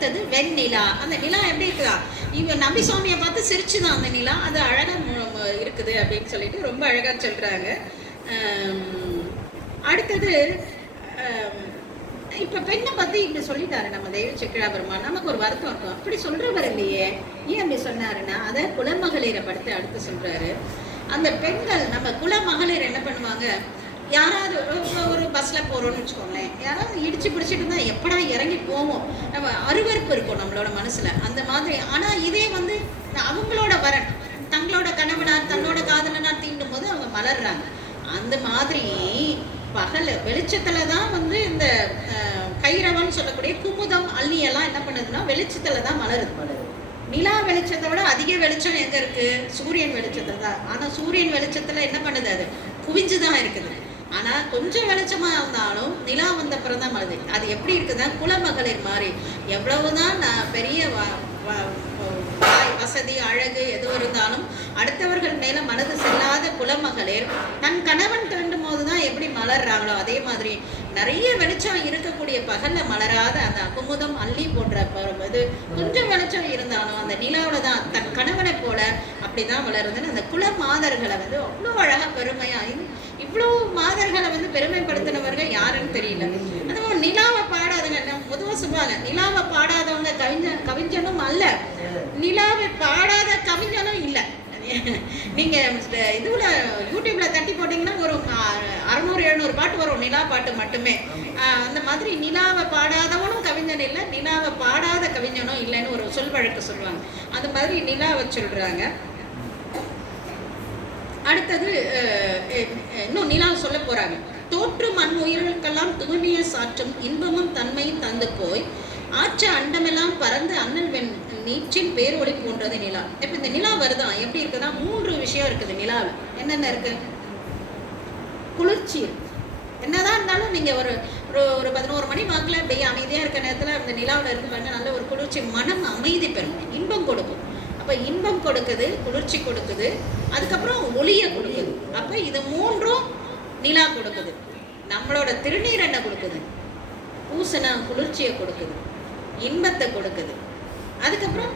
அடுத்தது வெண்ணிலா அந்த நிலா எப்படி இருக்குதா? இவங்க நம்பி சுவாமியை பார்த்து சிரிச்சுதான் அந்த நிலா. அது அழகாக இருக்குது அப்படின்னு சொல்லிட்டு ரொம்ப அழகாக சொல்கிறாங்க அடுத்தது இப்போ பெண்ணை பற்றி இப்படி சொல்லிட்டாரு நம்ம தெய்வ சிக்கிழா பெருமான் நமக்கு ஒரு வருத்தம் இருக்கும். அப்படி சொல்கிறவர் இல்லையே. ஏன் அப்படி சொன்னாருன்னா அதை குலமகளிரை படுத்து அடுத்து சொல்கிறாரு அந்த பெண்கள் நம்ம குலமகளிர் என்ன பண்ணுவாங்க? யாராவது ஒரு- ஒரு பஸ்ல போறோம்னு வச்சுக்கோங்களேன். யாராவது இடிச்சு பிடிச்சிட்டு இருந்தா எப்படா இறங்கி போவோம்? நம்ம அருவருப்பு இருக்கும் நம்மளோட மனசுல. அந்த மாதிரி. ஆனா இதே வந்து அவங்களோட வரன் தங்களோட கணவனார் தன்னோட காதலனார் தீண்டும் போது அவங்க மலர்றாங்க. அந்த மாதிரி பகல் வெளிச்சத்தில் தான் வந்து இந்த கைரவன் சொல்லக்கூடிய குமுதம் அள்ளி எல்லாம் என்ன பண்ணுதுன்னா வெளிச்சத்தில் தான் மலருது. நிலா வெளிச்சத்தை விட அதிக வெளிச்சம் எங்க இருக்கு? சூரியன் வெளிச்சத்துல தான். ஆனா சூரியன் வெளிச்சத்துல என்ன பண்ணுது அது? குவிஞ்சு தான் இருக்குது. ஆனால் கொஞ்சம் வெளிச்சமாக இருந்தாலும் நிலா வந்த அப்புறம் தான் அது எப்படி இருக்குதுன்னா குலமகளிர் மாதிரி. எவ்வளவுதான் நான் பெரிய வ- வசதி அழகு எது இருந்தாலும் அடுத்தவர்கள் மேலே மனது செல்லாத குலமகளிர் தன் கணவன் தீண்டும் போது தான் எப்படி மலர்றாங்களோ அதே மாதிரி நிறைய வெளிச்சம் இருக்கக்கூடிய பகல்ல மலராத அந்த அகுமுதம் அள்ளி போன்ற இது கொஞ்சம் வெளிச்சம் இருந்தாலும் அந்த நிலாவில் தான் தன் கணவனை போல அப்படிதான் வளருதுன்னு அந்த குல மாதர்களை வந்து அவ்வளோ அழகாக பெருமையாக இவ்வளோ மாதர்களை வந்து பெருமைப்படுத்தினவர்கள் யாருன்னு தெரியல. அதுவும் நிலாவை பாடாதவங்க பொதுவாக சொல்லுவாங்க நிலாவை பாடாதவங்க கவிஞன் கவிஞனும் அல்ல. நிலாவை பாடாத கவிஞனும் இல்லை. நீங்கள் இதுல யூடியூப்ல தட்டி போட்டிங்கன்னா ஒரு அறநூறு அறுநூறு எழுநூறு பாட்டு வரும் நிலா பாட்டு மட்டுமே. அந்த மாதிரி நிலாவை பாடாதவனும் கவிஞன் இல்லை நிலாவை பாடாத கவிஞனும் இல்லைன்னு ஒரு சொல் வழக்கு சொல்லுவாங்க. அந்த மாதிரி நிலாவை சொல்கிறாங்க அடுத்தது இன்னும் நிலா சொல்ல போறாங்க. தோற்று மண் உயிர்களுக்கெல்லாம் தூய்மைய சாற்றும் இன்பமும் தன்மையும் தந்து போய் ஆற்ற அண்டமெல்லாம் பறந்து அண்ணல் வெண் நீச்சின் பேரொளி போன்றது நிலா. இப்ப இந்த நிலா வருதான் எப்படி இருக்குதா? மூன்று விஷயம் இருக்குது நிலாவில். என்னென்ன இருக்கு? குளிர்ச்சி என்னதான் இருந்தாலும் நீங்க ஒரு ஒரு ஒரு பதினோரு மணி வாக்கில் அப்படியே அமைதியாக இருக்க நேரத்தில் அந்த நிலாவில் இருந்து பாருங்க நல்ல ஒரு குளிர்ச்சி மனம் அமைதி பெறும். இன்பம் கொடுக்கும். அப்போ இன்பம் கொடுக்குது குளிர்ச்சி கொடுக்குது அதுக்கப்புறம் ஒளியை கொடுக்குது. அப்ப இது மூன்றும் நிலா கொடுக்குது. நம்மளோட திருநீர் என்ன கொடுக்குது? பூசணம் குளிர்ச்சியை கொடுக்குது. இன்பத்தை கொடுக்குது. அதுக்கப்புறம்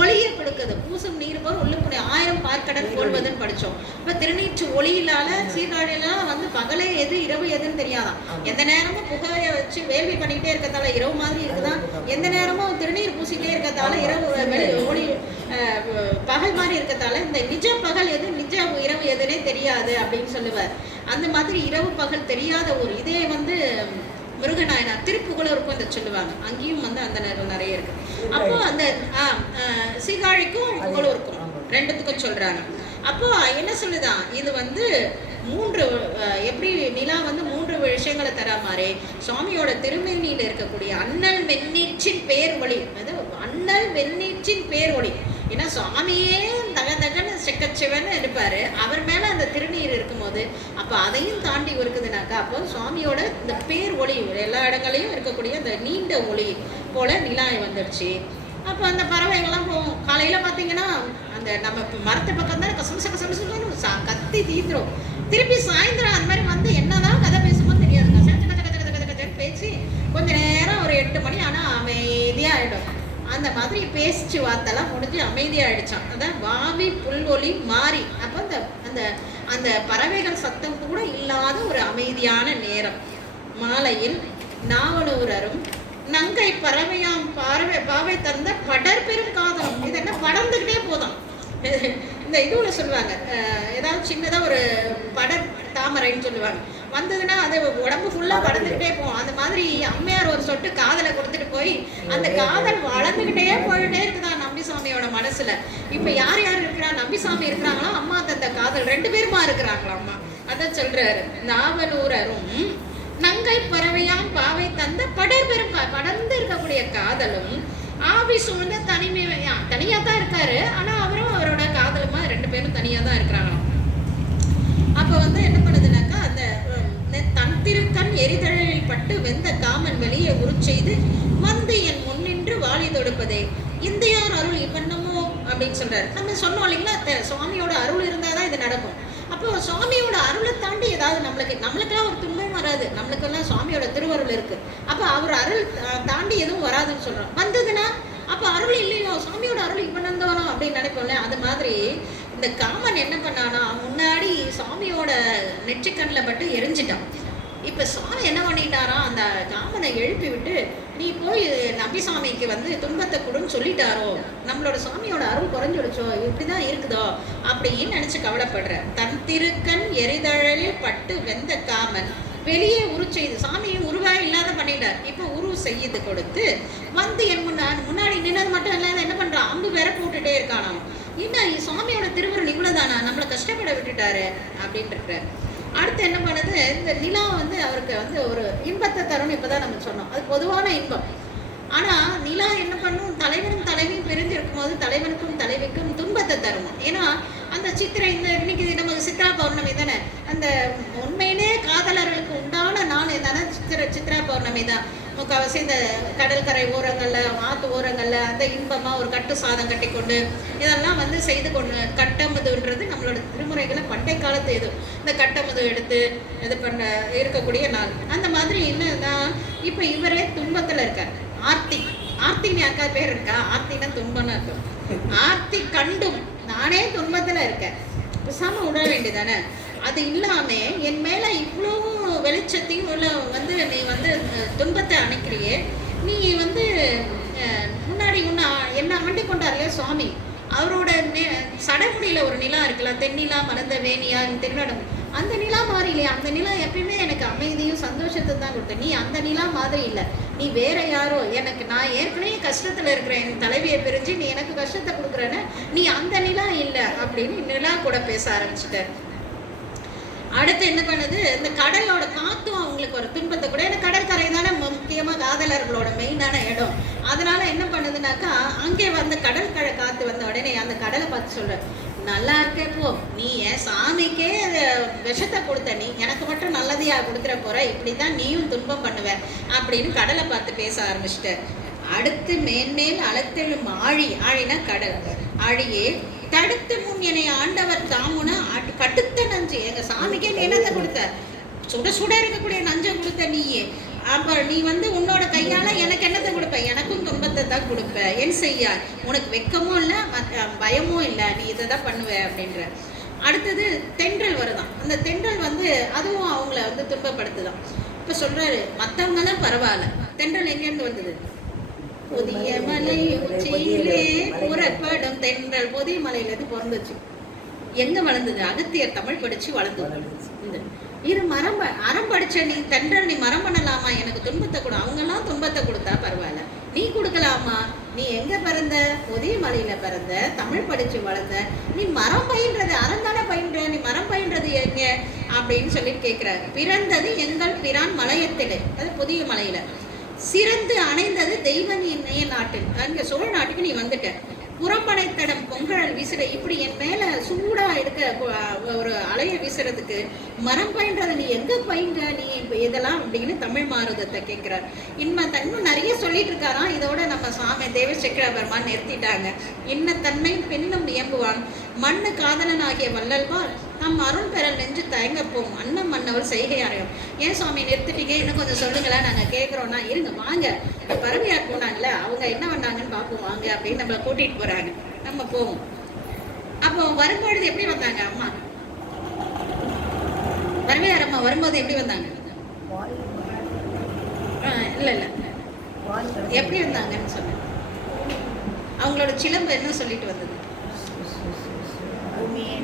ஒளியை கொடுக்குது. பூசம் நீர் போல் உள்ளுக்குடைய ஆயிரம் பார்க்கடல் போல்வதுன்னு படிச்சோம். இப்ப திருநீற்று ஒளியிலால சீர்காழியெல்லாம் வந்து பகலே எது இரவு எதுன்னு தெரியாதான். எந்த நேரமும் புகையை வச்சு வேள்வி பண்ணிக்கிட்டே இருக்கத்தால இரவு மாதிரி இருக்குதா? எந்த நேரமும் திருநீர் பூசிக்கிட்டே இருக்கத்தால இரவு ஒளி பகல் மாதிரி இருக்கத்தால இந்த நிஜ பகல் எது நிஜ இரவு எதுனே தெரியாது அப்படின்னு சொல்லுவார். அந்த மாதிரி இரவு பகல் தெரியாத ஒரு இதே வந்து முருகநாயனார் திருப்புகழூருக்கும் இதை சொல்லுவாங்க. அங்கேயும் வந்து அந்த நேரம் நிறைய இருக்கு. அப்போ அந்த ஆ, சீகாழிக்கும் புகழூருக்கும் ரெண்டுத்துக்கும் சொல்கிறாங்க அப்போ என்ன சொல்லுதான் இது வந்து மூன்று எப்படி நிலா வந்து மூன்று விஷயங்களை தர மாதிரி சுவாமியோட திருமேனியில் இருக்கக்கூடிய அண்ணல் வெந்நீச்சின் பேர் ஒளி அது அண்ணல் வெந்நீச்சின் பேர் ஒளி ஏன்னா சுவாமியே தக தகன்னு செக்கச்சிவன்னு இருப்பாரு. அவர் மேல அந்த திருநீர் இருக்கும்போது அப்போ அதையும் தாண்டி இருக்குதுனாக்கா அப்போ சுவாமியோட இந்த பேர் ஒளி எல்லா இடங்களையும் இருக்கக்கூடிய அந்த நீண்ட ஒளி போல நிலா வந்துடுச்சு அப்போ அந்த பறவைகள்லாம் போகும் காலையில் பார்த்தீங்கன்னா அந்த நம்ம இப்ப மரத்து பக்கம் தான் கசமச கசமசன்னு சா- கத்தி தீத்துரும் திருப்பி சாயந்தரம் அந்த மாதிரி வந்து என்னதான் கதை பேசுமோ தெரியாது கச கதை கச கதை கச பேசி கொஞ்ச நேரம் ஒரு எட்டு மணி ஆனா அமைதியா ஆயிடும் அந்த மாதிரி பேசிச்சு வார்த்தைலாம் முடிஞ்சு அமைதியாகிடுச்சான் அதான் வாவி புல்வொலி மாறி. அப்போ அந்த அந்த அந்த பறவைகள் சத்தம் கூட இல்லாத ஒரு அமைதியான நேரம். மாலையில் நாவலூரரும் நங்கை பறவையாம் பார்வை பாவை தந்த படர் பெரும் காதலம். இது என்ன படர்ந்துக்கிட்டே போதும். இந்த இதுல சொல்லுவாங்க. ஏதாவது சின்னதா ஒரு படர் தாமரைன்னு சொல்லுவாங்க. வந்ததுன்னா அது உடம்பு ஃபுல்லா படர்ந்துக்கிட்டே போகும். அந்த மாதிரி அம்மையார் ஒரு சொட்டு காதலை கொடுத்துட்டு போய் அந்த காதல் வளர்ந்துக்கிட்டே போயிட்டே இருக்குதா நம்பிசாமியோட மனசுல. இப்ப யார் யார் இருக்கிறா? நம்பிசாமி இருக்கிறாங்களா? அம்மா தந்த காதல் ரெண்டு பேருமா இருக்கிறாங்களா அம்மா? அதான் சொல்றாரு. நாவலூரரும் நங்கை பறவையாம் பாவை தந்த படர் பெரும் படர்ந்து இருக்கக்கூடிய காதலும் ஆவி சூழ்ந்த தனிமை தனியா தான் இருக்காரு. ஆனா அவரும் அவரோட காதலுமா ரெண்டு பேரும் தனியா தான் இருக்கிறாங்க. அப்போ வந்து என்ன பண்ணுதுனாக்கா அந்த தன் திருக்கண் எரிதழில் பட்டு வெந்த காமன் வெளியே உருச்செய்து வந்து என் முன்னின்று வாளி தொடுப்பதே இந்தியார் அருள் இவ்வண்ணமோ அப்படின்னு சொல்றாரு. நம்ம சொன்னோம் இல்லைங்களா சுவாமியோட அருள் இருந்தாதான் இது நடக்கும். அப்போ சுவாமியோட அருளை தாண்டி ஏதாவது நம்மளுக்கு நம்மளுக்கெல்லாம் ஒரு துன்பம் வராது. நம்மளுக்கெல்லாம் சுவாமியோட திருவருள் இருக்கு. அப்போ அவர் அருள் தாண்டி எதுவும் வராதுன்னு சொல்றான். வந்ததுன்னா சாமியோட அருள் இவன் வந்தவனோ அப்படின்னு நினைப்போம்ல? அது மாதிரி இந்த காமன் என்ன பண்ணானா முன்னாடி சாமியோட நெற்றிக்கண்ணில் பட்டு எரிஞ்சிட்டான். இப்போ சாமி என்ன பண்ணிட்டாரா? அந்த காமனை எழுப்பி விட்டு நீ போய் நம்பி சாமிக்கு வந்து துன்பத்தை கொடுன்னு சொல்லிட்டாரோ? நம்மளோட சாமியோட அருள் குறைஞ்சிடுச்சோ? இப்படி தான் இருக்குதோ? அப்படின்னு நினச்சி கவலைப்படுற. தன் திருக்கண் எரிதழலில் பட்டு வெந்த காமன். வெளியே உரு செய்து சாமியும் உருவா இல்லாத பண்ணிட்டார். இப்போ உருவு செய்து கொடுத்து வந்து என் முன்னாடி முன்னாடி நின்னது மட்டும் இல்லாத என்ன பண்ணுறான் அம்பு வேற போட்டுட்டே இருக்கானாம். என்ன சுவாமியோட திருவுருள் இவ்வளோதானா நம்மளை கஷ்டப்பட விட்டுட்டாரு அப்படின்னு இருக்கிறார் அடுத்து என்ன பண்ணுது? இந்த நிலா வந்து அவருக்கு வந்து ஒரு இன்பத்தை தரும்னு இப்பதான் நம்ம சொன்னோம். அது பொதுவான இன்பம். ஆனால் நிலா என்ன பண்ணும்? தலைவனும் தலைவியும் பிரிஞ்சு இருக்கும்போது தலைவனுக்கும் தலைவிக்கும் துன்பத்தை தரும் ஏன்னா அந்த சித்திரை இந்த இன்னைக்கு நமக்கு சித்ரா பௌர்ணமி தானே? அந்த உண்மையிலே காதலர்களுக்கு உண்டான நாள் என்னன்னா சித்திரை சித்ரா பௌர்ணமி தான். முக்கால்வாசி இந்த கடற்கரை ஓரங்களில் ஆத்து ஓரங்களில் அந்த இன்பமாக ஒரு கட்டு சாதம் கட்டி கொண்டு இதெல்லாம் வந்து செய்து கொண்டு கட்டமுதுன்றது நம்மளோட திருமுறைகளை பண்டை காலத்து இது. இந்த கட்டமுது எடுத்து இது பண்ண இருக்கக்கூடிய நாள். அந்த மாதிரி என்னன்னா இப்போ இவரே துன்பத்தில் இருக்கார். ஆர்த்தி. ஆர்த்தின்னு அக்கா பேர் இருக்கா? ஆர்த்தின்னா துன்பம்னு இருக்கும் ஆர்த்தி கண்டும் நானே துன்பத்தில் இருக்கேன். பேசாம விட வேண்டியதானே அது இல்லாம என் மேல இவ்வளவு வெளிச்சத்தையும் உள்ள வந்து நீ வந்து துன்பத்தை அணைக்கிறியே. நீ வந்து முன்னாடி உன்னை என்ன ஆண்டு கொண்டாரியா சுவாமி? அவரோட நெ- சடைமுடியில ஒரு நிலா இருக்குல்ல தென்னிலா மறந்த வேணியா தென்னடம் அந்த நிலா மாதிரி இல்லையா? அந்த நிலா எப்பயுமே எனக்கு அமைதியும் சந்தோஷத்தை தான் கொடுத்த நீ அந்த நிலா மாதிரி இல்லை. நீ வேற யாரோ? எனக்கு நான் ஏற்கனவே கஷ்டத்தில் இருக்கிறேன். என் தலைவியை பிரிஞ்சு நீ எனக்கு கஷ்டத்தை கொடுக்குறேன்னு நீ அந்த நிலா இல்லை அப்படின்னு நிலா கூட பேச ஆரம்பிச்சிட்ட. அடுத்து என்ன பண்ணுது? இந்த கடலோட காத்தும் அவங்களுக்கு ஒரு துன்பத்தை கூட ஏன்னா கடற்கரை தானே முக்கியமாக காதலர்களோட மெயினான இடம். அதனால என்ன பண்ணுதுனாக்கா அங்கே வந்த கடற்கரை காத்து வந்த உடனே அந்த கடலை பார்த்து சொல்ற நல்லா இருக்கே போ. நீ என் சாமிக்கே விஷத்தை கொடுத்த. நீ எனக்கு மட்டும் நல்லதையா கொடுக்குற போற. இப்படி தான் நீயும் துன்பம் பண்ணுவ. அப்படின்னு கடலை பார்த்து பேச ஆரம்பிச்சிட்ட அடுத்து மேன்மேல் அலத்தெழும் ஆழி ஆழினா கடல். ஆழியே தடுத்து முன் என்னை ஆண்டவர் தாமுன கட்டுத்தன கடுத்த நஞ்சு எங்க சாமிக்கே நீ என்னத்தை கொடுத்த? சுட சுட இருக்கக்கூடிய நஞ்சை கொடுத்த நீயே. அப்போ நீ வந்து உன்னோட கையால் எனக்கு என்னத்தை கொடுப்ப? எனக்கும் துன்பத்தை தான் கொடுப்ப. என் செய்யா உனக்கு வெக்கமும் இல்லை பயமும் இல்லை. நீ இதை தான் பண்ணுவ அப்படின்ற. அடுத்தது தென்றல் வருதான். அந்த தென்றல் வந்து அதுவும் அவங்கள வந்து துன்பப்படுத்துதான். இப்ப சொல்றாரு மத்தவங்கலாம் பரவாயில்ல. தென்றல் எங்கேருந்து வந்தது? புதிய மலை உச்சியிலே புறப்படும் தென்றல். புதிய மலையிலேருந்து பிறந்துச்சு. எங்க வளர்ந்தது? அகத்தியர் தமிழ் படிச்சு வளர்ந்து இரு இது மரம் ப- அறம் படிச்ச நீ தென்றல் நீ மரம் பண்ணலாமா? எனக்கு துன்பத்தை கொடு. அவங்கெல்லாம் துன்பத்தை கொடுத்தா பரவாயில்ல. நீ கொடுக்கலாமா? நீ எங்க பிறந்த? புதிய மலையில பிறந்த தமிழ் படிச்சு வளர்ந்த நீ மரம் பயின்றது அறந்தானே பயின்ற நீ மரம் பயின்றது எங்க? அப்படின்னு சொல்லி கேட்கிறாரு பிறந்தது எங்கள் பிரான் மலையத்திலே அது புதிய மலையில. சிறந்து அணைந்தது தெய்வ நீ நாட்டில். அங்க சோழ நாட்டுக்கு நீ வந்துட்ட. புறப்படைத்தடம் பொங்கல் வீசுற இப்படி என் மேல சூடா இருக்க ஒரு அலைய வீசுறதுக்கு மரம் பயின்றதை நீ எங்க பயின்ற? நீ இதெல்லாம் அப்படின்னு தமிழ் மாறுதத்தை கேட்கிறார் இன்ம தன்மை நிறைய சொல்லிட்டு இருக்காராம். இதோட நம்ம சாமி தேவ சக்கரவர்மான் நிறுத்திட்டாங்க. இன்ன தன்மை பெண்ணும் இயம்புவான் மண்ணு காதலன் ஆகிய வள்ளல்வாள் நம் அருள் பெற நெஞ்சு தயங்கப்போம். அன்னம் மன்னவர் செய்கை அறையும். ஏன் சுவாமி நிறுத்திட்டீங்க? இன்னும் கொஞ்சம் சொல்லுங்களேன். நாங்கள் கேட்குறோன்னா இருங்க வாங்க. இந்த பறவையார் போனாங்களே அவங்க என்ன பண்ணாங்கன்னு பார்ப்போம். வாங்க அப்படின்னு நம்மளை கூட்டிகிட்டு போகிறாங்க நம்ம போவோம். அப்போ வரும்பொழுது எப்படி வந்தாங்க அம்மா? பறவையார் அம்மா வரும்போது எப்படி வந்தாங்க? இல்லை இல்லை. எப்படி வந்தாங்கன்னு சொன்னேன் அவங்களோட சிலம்பு என்ன சொல்லிட்டு வந்தது?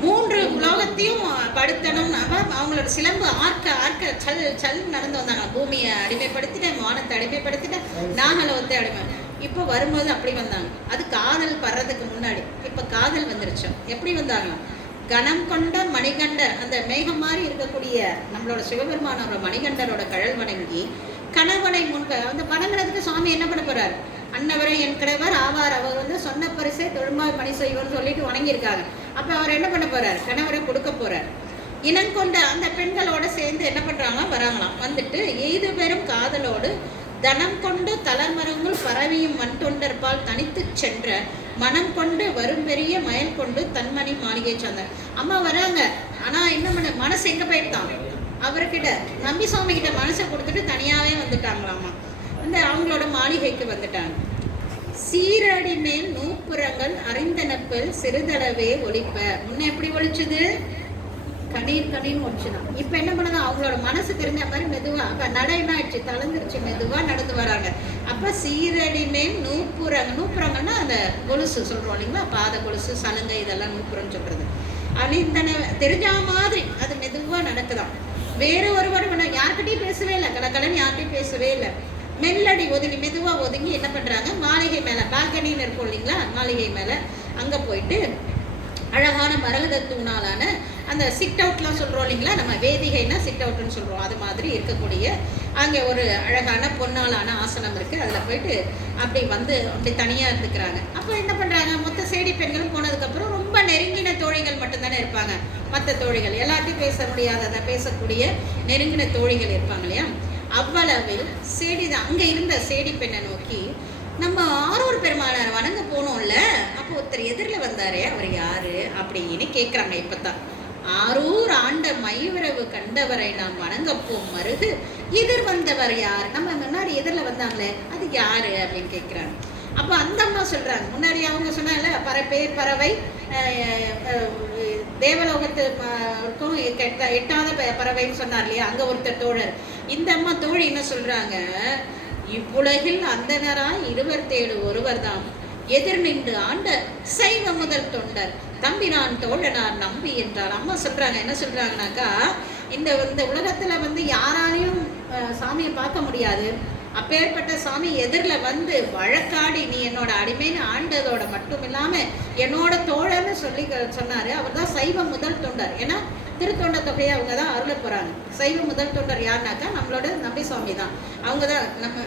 மூன்று உலோகத்தையும் படுத்தணும். அவங்களோட சிலம்பு ஆர்க்க ஆர்க்க சல் சல் நடந்து வந்தாங்க. பூமியை அடிமைப்படுத்திட்டேன் வானத்தை அடிமைப்படுத்திட்டேன் நாகலோகத்தை அடிமை இப்போ வரும்போது அப்படி வந்தாங்க. அது காதல் படுறதுக்கு முன்னாடி. இப்போ காதல் வந்துருச்சு. எப்படி வந்தாங்க? கணம் கொண்ட மணிகண்டர் அந்த மேகம் மாதிரி இருக்கக்கூடிய நம்மளோட சிவபெருமானோட மணிகண்டரோட கழல் வணங்கி கணவனை முன்ப அந்த வணங்குறதுக்கு சுவாமி என்ன பண்ண போறாரு? அன்னவரை என் கிழவர் ஆவார். அவர் வந்து சொன்ன பரிசை தொழுமாய் பணி செய்வோம்னு சொல்லிட்டு வணங்கியிருக்காங்க அப்போ அவர் என்ன பண்ண போறார்? கணவரை கொடுக்க போறார். இனங்கொண்ட அந்த பெண்களோட சேர்ந்து என்ன பண்றாங்களாம்? வராங்களாம். வந்துட்டு எய்து பெரும் காதலோடு தனம் கொண்டு தளர்மரங்கள் பரவியும் மண் தொண்டர்பால் தனித்து சென்ற மனம் கொண்டு வரும் பெரிய மயல் கொண்டு தன்மணி மாளிகை சார்ந்தார் அம்மா வராங்க. ஆனா என்ன பண்ண மனசு எங்க போயிட்டான் அவர்கிட்ட நம்பி சுவாமி கிட்ட மனசை கொடுத்துட்டு தனியாவே வந்துட்டாங்களாமா இந்த அவங்களோட மாளிகைக்கு வந்துட்டாங்க. சீரடி மேல் நூப்புறங்கள் அறிந்தனப்பில் சிறிதளவே ஒழிப்ப முன்ன எப்படி ஒழிச்சது கணீர் கணீர்னு ஒழிச்சுதான் இப்ப என்ன பண்ணுது? அவங்களோட மனசு தெரிஞ்ச மாதிரி மெதுவா அப்ப நடை என்ன ஆயிடுச்சு தளர்ந்துருச்சு மெதுவா நடந்து வராங்க. அப்ப சீரடி மேல் நூப்புறங்க நூப்புறங்கன்னா அந்த கொலுசு சொல்றோம் இல்லைங்களா? பாத கொலுசு சலங்கை இதெல்லாம் நூப்புறன்னு சொல்றது. அணிந்தன தெரிஞ்ச மாதிரி அது மெதுவா நடக்குதாம் வேற ஒருவர் யார்கிட்டயும் பேசவே இல்லை. கடக்கடன் யார்கிட்டயும் பேசவே இல்லை. மெல்லடி ஒதுங்கி மெதுவாக ஒதுங்கி என்ன பண்ணுறாங்க மாளிகை மேலே பால்கனின்னு இருக்கும் இல்லைங்களா? மாளிகை மேலே அங்கே போயிட்டு அழகான மரகத தூணாலான அந்த சிட் அவுட்லாம் சொல்கிறோம் இல்லைங்களா? நம்ம வேதிகைனா சிட் அவுட்னு சொல்கிறோம் அது மாதிரி இருக்கக்கூடிய அங்கே ஒரு அழகான பொன்னாலான ஆசனம் இருக்குது அதில் போயிட்டு அப்படி வந்து அப்படி தனியாக இருந்துக்கிறாங்க. அப்போ என்ன பண்ணுறாங்க மொத்த சேடி பெண்களும் போனதுக்கப்புறம் ரொம்ப நெருங்கின தோழிகள் மட்டும்தானே இருப்பாங்க. மற்ற தோழிகள் எல்லாத்தையும் பேச முடியாததை பேசக்கூடிய நெருங்கின தோழிகள் இருப்பாங்க இல்லையா? அவ்வளவில் சேடி அங்கே இருந்த சேடி பெண்ணை நோக்கி நம்ம ஆரூர் பெருமானார் வணங்க போனோம்ல அப்போ ஒருத்தர் எதிரில் வந்தாரே அவர் யாரு? அப்படின்னு கேட்குறாங்க இப்பதான் ஆரூர் ஆண்ட மைவரவு கண்டவரை நாம் வணங்கப்போம் மருகு எதிர் வந்தவர் யார்? நம்ம முன்னாடி எதிரில் வந்தாங்களே அது யாரு? அப்படின்னு கேட்குறாங்க அப்போ அந்த அம்மா சொல்றாங்க முன்னாடி அவங்க சொன்னாங்கல்ல பற பேர் பறவை அஹ், தேவலோகத்து எட்டாத பறவைன்னு சொன்னார் இல்லையா அங்க ஒருத்தர் தோழர். இந்த அம்மா தோழி என்ன சொல்றாங்க? இவ்வுலகில் அந்தனராய் இருவர் தேடு ஒருவர் தான் எதிர் நின்று ஆண்ட சைவ முதல் தொண்டர். தம்பினான் தோழனார் நம்பி என்றார். அம்மா சொல்றாங்க என்ன சொல்றாங்கனாக்கா இந்த இந்த உலகத்துல வந்து யாராலையும் அஹ், சாமியை பார்க்க முடியாது. அப்பேற்பட்ட சாமி எதிரில் வந்து வழக்காடி நீ என்னோட அடிமைன்னு ஆண்டதோட மட்டும் இல்லாம என்னோட தோழன்னு சொல்லி சொன்னார் சொன்னாரு. அவர் தான் சைவ முதல் தொண்டர். ஏன்னா திருத்தொண்ட தொகையை அவங்க தான் அருள போறாங்க. சைவ முதல் தொண்டர் யாருனாக்கா நம்மளோட நம்பி சுவாமி தான். அவங்க தான் நம்ம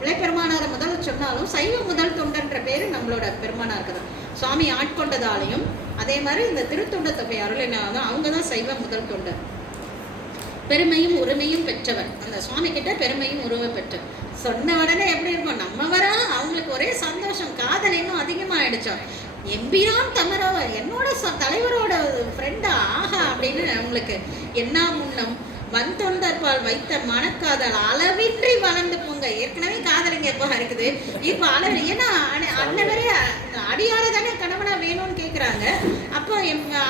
பிள்ளைப்பெருமானாரை முதல் சொன்னாலும் சைவ முதல் தொண்டன்ற பேரு நம்மளோட பெருமானாருக்கு தான். சுவாமி ஆட்கொண்டதாலையும் அதே மாதிரி இந்த திருத்தொண்ட தொகை அருளினாலும் அவங்க தான் சைவ முதல் தொண்டர். பெருமையும் உரிமையும் பெற்றவர். அந்த சுவாமி கிட்ட பெருமையும் உருவ பெற்றவர். சொன்ன உடனே எப்படி இருக்கும்? நம்ம வரா அவங்களுக்கு ஒரே சந்தோஷம். காதல் இன்னும் அதிகமாயிடுச்சோம் எம்பிரான் தமரோ என்னோட தலைவரோட ஃப்ரெண்டா ஆஹா அப்படின்னு அவங்களுக்கு என்ன முன்னம் வந்தொண்டர்பால் வைத்த மனக்காதல் அளவின்றி வளர்ந்து போங்க. ஏற்கனவே காதல் இங்கே எப்போ இருக்குது. இப்போ அளவு ஏன்னா அண்ண- அண்ணவரே அடியார தானே கணவனா வேணும்னு கேட்குறாங்க அப்போ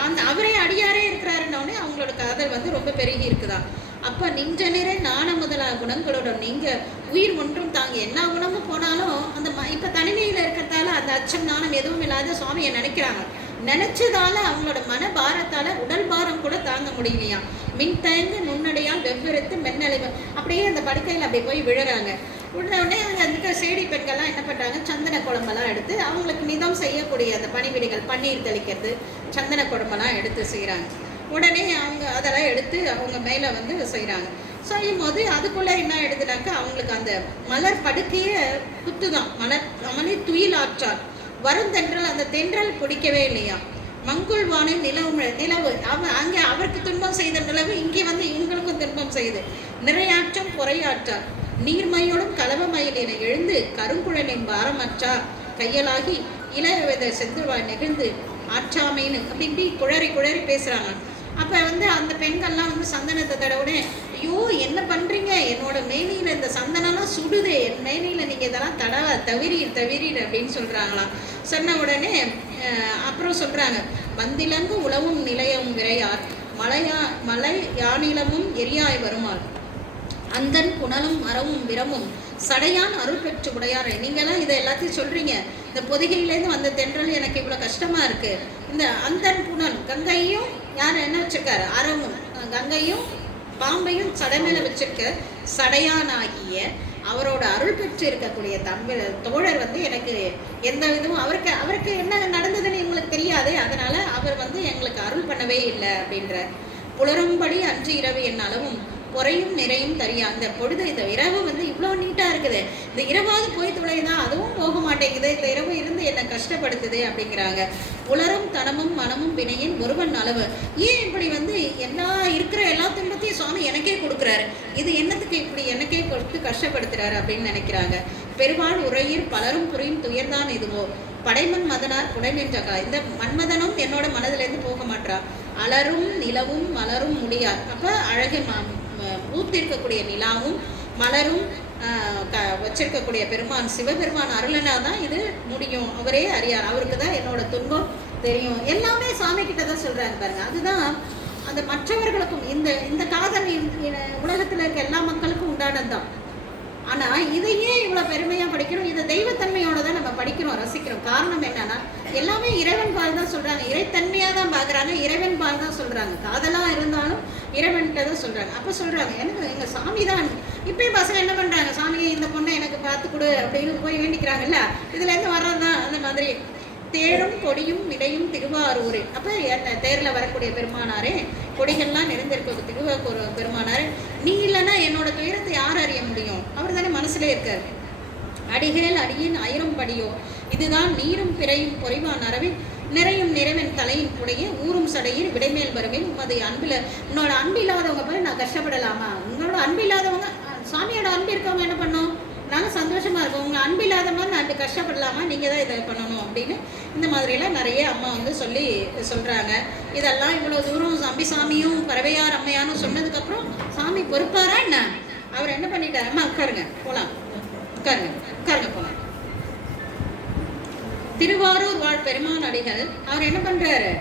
அந்த அவரே அடியாரே இருக்கிறாருன்னொடனே அவங்களோட காதல் வந்து ரொம்ப பெருகி இருக்குதா? அப்போ நின்ற நிறை நாண முதலா குணங்களோட நீங்கள் உயிர் ஒன்றும் தாங்க எல்லா குணமும் போனாலும் அந்த ம- தனிமையில் இருக்கிறதால அந்த அச்சம் நாணம் எதுவும் இல்லாத சுவாமியை நினைக்கிறாங்க. நினைச்சதால அவங்களோட மன பாரத்தால உடல் பாரம் கூட தாங்க முடியலையா மின் தயங்கு முன்னடையால் வெவ்வேறுத்து மென்னலைவு அப்படியே அந்த படுக்கையில் அப்படி போய் விழுறாங்க. விழுந்த உடனே அங்கே இருக்க சேடி பெண்கள்லாம் என்ன பண்ணுறாங்க சந்தன குழம்பெல்லாம் எடுத்து அவங்களுக்கு மிதம் செய்யக்கூடிய அந்த பணிவிடைகள் பன்னீர் தெளிக்கிறது சந்தன குழம்பெல்லாம் எடுத்து செய்கிறாங்க உடனே அவங்க அதெல்லாம் எடுத்து அவங்க மேலே வந்து செய்கிறாங்க செய்யும் போது அதுக்குள்ளே என்ன எடுத்துனாக்கா அவங்களுக்கு அந்த மலர் படுக்கையே குத்துதான். மலர் மலர் துயில் ஆற்றார் வரும் தென்றல் அந்த தென்றல் பிடிக்கவே இல்லையா? மங்குள் நிலவு நிலவு. அவன் அங்கே அவருக்கு துன்பம் செய்த நிலவு இங்கே வந்து இவங்களுக்கும் துன்பம் செய்யுது நிறையாற்றம் பொறையாற்றார் நீர்மையோடும் கலவமயிலின எழுந்து கருங்குழலின் பாரமற்றார் கையலாகி இளவித செந்துவாய் நெகிழ்ந்து ஆற்றாமைன்னு அப்படி இப்படி குழறி குழறி பேசுகிறாங்க அப்போ வந்து அந்த பெண்கள்லாம் வந்து சந்தனத்தை தடவுடனே ஐயோ என்ன பண்ணுறீங்க என்னோட மேனியில் இந்த சந்தனம்லாம் சுடுதே என் மேனியில் நீங்கள் இதெல்லாம் தடவை தவிரீர் தவிரீர் அப்படின்னு சொல்கிறாங்களாம் சொன்ன உடனே அப்புறம் சொல்கிறாங்க வந்திலங்கு உழவும் நிலையம் விரையார் மலையா மலை யானிலமும் எரியாய் வருமாள் அந்தன் புனலும் மரமும் விரமும் சடையான் அருள் பெற்று உடையாரே. நீங்கெல்லாம் இதை எல்லாத்தையும் சொல்கிறீங்க இந்த பொதிகையிலேருந்து வந்த தென்றல் எனக்கு இவ்வளோ கஷ்டமாக இருக்குது இந்த அந்தன் புனல் கங்கையும் யார் என்ன வச்சுருக்காரு? அறமும் கங்கையும் பாம்பையும் சடை மேலே வச்சுருக்க சடையானாகிய அவரோட அருள் பெற்று இருக்கக்கூடிய தம்பி தோழர் வந்து எனக்கு எந்த விதமும் அவருக்கு அவருக்கு என்ன நடந்ததுன்னு எங்களுக்கு தெரியாது. அதனால் அவர் வந்து எங்களுக்கு அருள் பண்ணவே இல்லை அப்படின்ற புலரும்படி அன்று இரவு என்னாலும் குறையும் நிறையும் தரியா. அந்த பொழுது இந்த இரவு வந்து இவ்வளோ நீட்டாக இருக்குது. இந்த இரவாவது போய் துளையுதா? அதுவும் போக மாட்டேங்குது. இந்த இரவு இருந்து என்னை கஷ்டப்படுத்துது அப்படிங்கிறாங்க. உலரும் தனமும் மனமும் வினையின் ஒருவன் அளவு. ஏன் இப்படி வந்து எல்லா இருக்கிற எல்லா துன்பத்தையும் சுவாமி எனக்கே கொடுக்குறாரு? இது என்னத்துக்கு இப்படி எனக்கே கொடுத்து கஷ்டப்படுத்துறாரு அப்படின்னு நினைக்கிறாங்க. பெருமாள் உரையில் பலரும் புரியும் துயர்தான் இதுவோ. படைமன் மதனார் புடை இந்த மன்மதனும் என்னோட மனதிலேருந்து போக மாட்றா. அலரும் நிலவும் மலரும் முடியார். அப்போ அழகு ம- பூத்திருக்கக்கூடிய நிலாவும் மலரும் ஆஹ், க வச்சிருக்கக்கூடிய பெருமான் சிவபெருமான் அருளனா தான் இது முடியும். அவரே அறியார். அவருக்கு தான் என்னோட துன்பம் தெரியும். எல்லாமே சாமி கிட்ட தான் சொல்றாங்க பாருங்க. அதுதான் அந்த மற்றவர்களுக்கும் இந்த இந்த காதல் உலகத்தில் இருக்க எல்லா மக்களுக்கும் உண்டானது தான் ஆனால் இதையே இவ்வளோ பெருமையாக படிக்கிறோம். இதை தெய்வத்தன்மையோட தான் நம்ம படிக்கிறோம் ரசிக்கிறோம். காரணம் என்னன்னா எல்லாமே இறைவன் பால் தான் சொல்கிறாங்க இறைத்தன்மையாக தான் பார்க்குறாங்க இறைவன் பால் தான் சொல்கிறாங்க காதலாக இறைவன்கிட்ட தான் சொல்கிறாங்க அப்போ சொல்கிறாங்க எனக்கு எங்கள் சாமி தான் இப்பயும் பசங்க என்ன பண்ணுறாங்க சாமியை இந்த பொண்ணை எனக்கு பார்த்து கொடு அப்படின்னு போய் வேண்டிக்கிறாங்கல்ல? இதுலேருந்து வர்றது தான் அந்த மாதிரி. தேரும் கொடியும் விடையும் திருவாரூரே. அப்போ என்ன தேரில் வரக்கூடிய பெருமானாரே கொடிகள்லாம் நிறைந்திருக்க. திருவாரூர் பெருமானார் நீ இல்லைன்னா என்னோட துயரத்தை யார் அறிய முடியும்? அவர் தானே மனசுல இருக்கார். அடிகள் அடியின் ஆயிரம் படியோ இதுதான் நீரும் பிறையும் பொறிவான் அறவே நிறையும் நிறைவன் தலையின் உடைய ஊரும் சடையில் விடைமேல் வருவேன். உமது அன்பில் உன்னோட அன்பு இல்லாதவங்க போய் நான் கஷ்டப்படலாமா? உங்களோட அன்பு இல்லாதவங்க சாமியோட அன்பு இருக்கவங்க என்ன பண்ணோம்? நாங்கள் சந்தோஷமாக இருக்கோம். உங்கள் அன்பு இல்லாத மாதிரி நான் இப்படி கஷ்டப்படலாமா? நீங்கள் தான் இதை பண்ணணும் அப்படின்னு இந்த மாதிரியெல்லாம் நிறைய அம்மா வந்து சொல்லி சொல்கிறாங்க இதெல்லாம் இவ்வளோ தூரம் அம்பி சாமியும் பறவையார் அம்மையாரும் சொன்னதுக்கப்புறம் சாமி பொறுப்பாரா என்ன? அவர் என்ன பண்ணிட்டார்? அம்மா உட்காருங்க. போகலாம் உட்காருங்க. உட்காருங்க போகலாம் திருவாரூர் வாழ் பெருமான் அடிகள் அவர் என்ன பண்றாரு?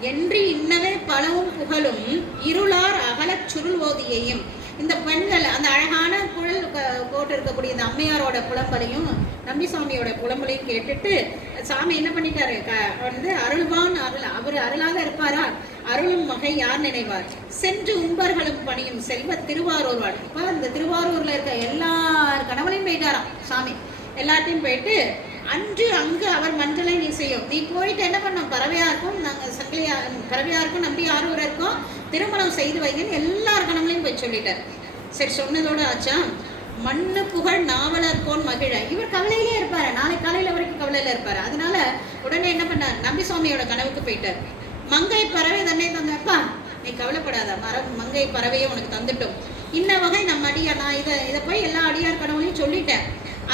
என்று இன்னவே பலவும் புகழும் இருளார் அகலச் சுருள் ஓதியையும் இந்த பெண்கள் அந்த அழகான குழல் போட்டு இருக்கக்கூடிய இந்த அம்மையாரோட புலம்பலையும் நம்பிசாமியோட புலம்பலையும் கேட்டுட்டு சாமி என்ன பண்ணிட்டாரு? க- வந்து அருள்வான் அருள் அவர் அருளாக இருப்பாரா? அருளும் மகை யார் நினைவார்? சென்று உம்பர்களும் பணியும் செல்வ திருவாரூர் வாழ். இப்போ இந்த திருவாரூர்ல இருக்க எல்லார் கணவனையும் போயிட்டாராம் சாமி. எல்லாத்தையும் போயிட்டு அன்று அங்கு அவர் மஞ்சளை நீ செய்யும் நீ போயிட்டு என்ன பண்ணோம்? பறவையாருக்கும் நாங்கள் சங்கிலியா பறவையாருக்கும் நம்பி ஆரூரருக்கும் திருமணம் செய்து வைங்கன்னு எல்லார் கணவனையும் போய் சொல்லிட்டார். சரி சொன்னதோட ஆச்சா? மண்ணு புகழ் நாவலர் போன் மகிழ. இவர் கவலையிலே இருப்பாரு. நாளை காலையில வரைக்கும் கவலையில இருப்பார். அதனால உடனே என்ன பண்ணார்? நம்பி சுவாமியோட கனவுக்கு போயிட்டார். மங்கை பறவை தன்னை தந்தப்பா நீ கவலைப்படாத. மர மங்கை பறவையை உனக்கு தந்துட்டோம். இன்ன வகை நம்ம அடியார் நான் இதை இதை போய் எல்லா அடியார் கனவுலையும் சொல்லிட்டேன்.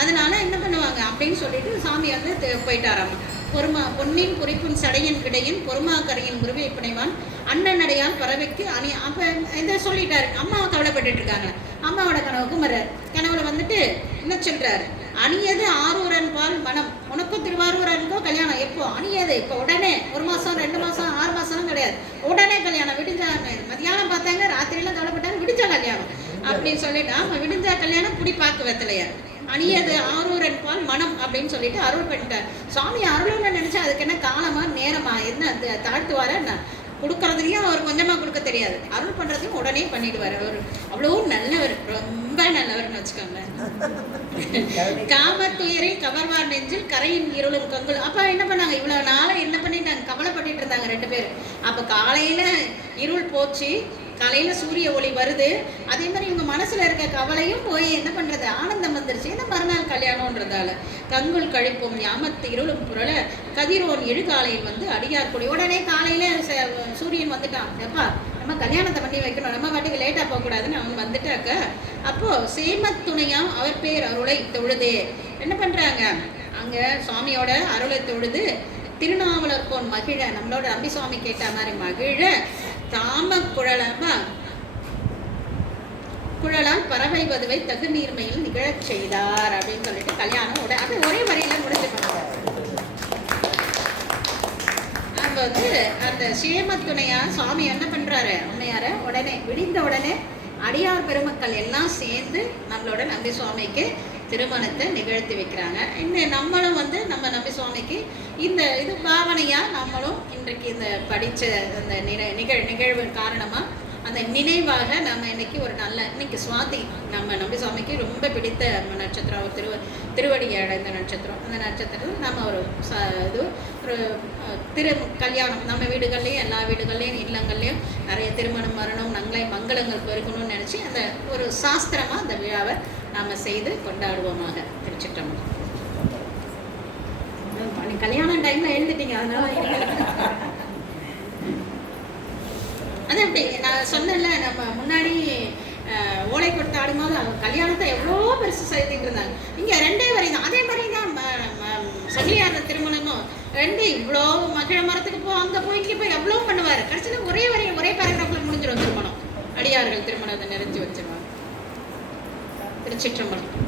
அதனால என்ன பண்ணுவாங்க அப்படின்னு சொல்லிட்டு சாமி வந்து போயிட்டாராம். பொறுமா பொன்னின் குறிப்பும் சடையின் கிடையின் பொறுமாக்கரையின் முருகை பிணைவான் அண்ணன் அடையான் பறவைக்கு அணி அப்போ இதை சொல்லிட்டாரு. அம்மாவை கவலைப்பட்டுட்டு இருக்காங்க. அம்மாவோட கனவுக்கும் வர்றார் கனவுல வந்துட்டு என்ன சொல்றாரு? அணியது ஆரூரன் பால் மனம். உனக்கும் திருவாரூரனுக்கும் கல்யாணம்? எப்போ? அணியது இப்போ உடனே. ஒரு மாசம் ரெண்டு மாசம் ஆறு மாசம்லாம் கிடையாது. உடனே கல்யாணம். விடிஞ்சா மதியானம் பார்த்தாங்க ராத்திரியெல்லாம் கவலைப்பட்டாங்க விடிஞ்சா கல்யாணம். அப்படின்னு சொல்லிட்டு ஆமா விடிஞ்சா கல்யாணம் குடி பார்க்க வெத்தலையா அணியது ஆரூரன் பால் மனம் அப்படின்னு சொல்லிட்டு அருள் பண்ணிட்டார். சாமி அருள்னு நினைச்சா அதுக்கு என்ன காலமா நேரமா என்ன தாழ்த்துவாரா கொடுக்கறதுலையும் அவர் கொஞ்சமா கொடுக்க தெரியாது. அருள் பண்றதையும் உடனே பண்ணிடுவார் அவர். அவ்வளோ நல்லவர் ரொம்ப நல்லவர்னு வச்சுக்கோங்களேன் காமத்துயரை கவர்வார் நெஞ்சில் கரையின் இருளும் கங்குள் அப்ப என்ன பண்ணாங்க? இவ்வளவு நாளா என்ன பண்ணிட்டாங்க கவலைப்பட்டுட்டு இருந்தாங்க ரெண்டு பேரும். அப்ப காலையில இருள் போச்சு காலையில் சூரிய ஒளி வருது. அதே மாதிரி இவங்க மனசில் இருக்க கவலையும் போய் என்ன பண்ணுறது ஆனந்தம் வந்துருச்சு. இந்த மறுநாள் கல்யாணம்ன்றதால. கங்குள் கழிப்போம் யாமத்து இருளும் புரள. கதிரோன் எழுகாலையில் வந்து அடியார் கொடி உடனே காலையில் ச- சூரியன் வந்துட்டான். எப்பா நம்ம கல்யாணத்தை பண்ணி வைக்கணும். நம்ம பாட்டுக்கு லேட்டாக போகக்கூடாதுன்னு அவன் வந்துட்டாக்க. அப்போது சேமத்துணையாம் அவர் பேர் அருளை தொழுதே. என்ன பண்ணுறாங்க அங்கே சுவாமியோட அருளை தொழுது திருநாவலர் போன் மகிழ. நம்மளோட அம்பி சுவாமி கேட்ட மாதிரி மகிழ. தாம குழலமா குழலால் பறவை வதுவை தகு நீர்மையில் நிகழச் செய்தார் அப்படின்னு சொல்லிட்டு கல்யாணம் உட அது ஒரே வரையில முடிஞ்சுக்கணும் அப்ப வந்து அந்த சேமத்துணையா சுவாமி என்ன பண்றாரு? அம்மையார உடனே விடிந்த உடனே அடியார் பெருமக்கள் எல்லாம் சேர்ந்து நம்மளோட நம்பி சுவாமிக்கு திருமணத்தை நிகழ்த்தி வைக்கிறாங்க. இன்னும் நம்மளும் வந்து நம்ம நம்பி சுவாமிக்கு இந்த இது பாவனையாக நம்மளும் இன்றைக்கு இந்த படித்த அந்த நிக- நிகழ் நிகழ்வு காரணமாக அந்த நினைவாக நம்ம இன்னைக்கு ஒரு நல்ல இன்னைக்கு சுவாதி நம்ம நம்பி சுவாமிக்கு ரொம்ப பிடித்த நட்சத்திரம் திருவ திரு திருவடி அடைந்த நட்சத்திரம். அந்த நட்சத்திரத்தில் நம்ம ஒரு ச இது ஒரு திரு கல்யாணம். நம்ம வீடுகள்லேயும் எல்லா வீடுகள்லையும் இல்லங்கள்லேயும் நிறைய திருமணம் மரணம் நங்களை மங்களங்கள் பெருக்கணும்னு நினச்சி அந்த ஒரு சாஸ்திரமாக அந்த விழாவை நாம் செய்து கொண்டாடுவோமாக திருச்சிட்டோம் கல்யாணம் டைமில் எழுந்துட்டீங்க அதனால அது அப்படி நான் சொன்னேன்ல நம்ம முன்னாடி ஓலை கொடுத்து ஆடும்போது அவங்க கல்யாணத்தை எவ்வளோ பெருசு செய்துட்டு இருந்தாங்க இங்கே ரெண்டே வரி தான் அதே மாதிரி தான் ம- சங்கிலியார் திருமணமும். ரெண்டு இவ்வளோ மகிழ மரத்துக்கு போ அங்கே போய் இங்கே போய் எவ்வளோ பண்ணுவார்? கடைசியில் ஒரே வரையும் ஒரே பேராகிராஃபில் முடிஞ்சிடும் திருமணம். அடியார்கள் திருமணத்தை நிறைஞ்சு வச்சிருவாங்க. திருச்சிற்றம்பலம்